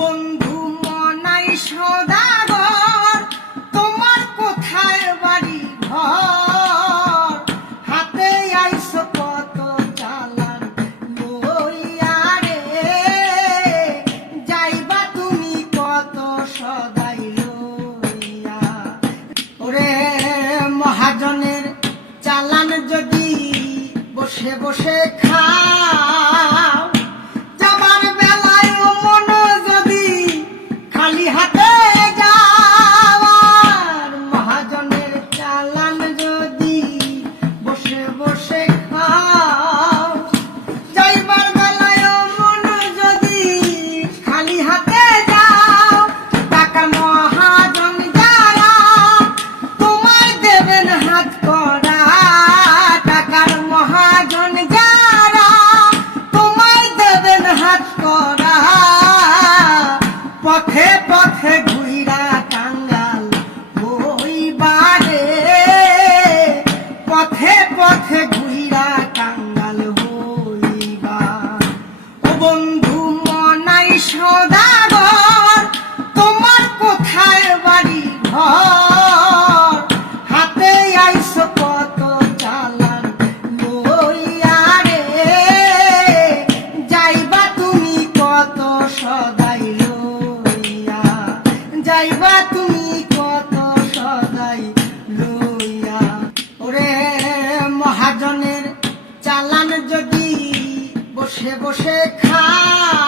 বন্ধু মনাই সদাগর, তোমার কোথায় বাড়ি ঘর? হাতে আইস কত চালান লইয়া রে? যাইবা তুমি কত সদাই লইয়া? ওরে মহাজনের চালান যদি বসে বসে খাও পথে ঘুইরা কাঙ্গাল হইবা। ও বন্ধু, মনাই সদাগর, তোমার কোথায় বাড়ি ঘর? হাতে আইস কত চালান লইয়া রে। যাইবা তুমি কত সদাই লইয়া। যাইবা বসে খাও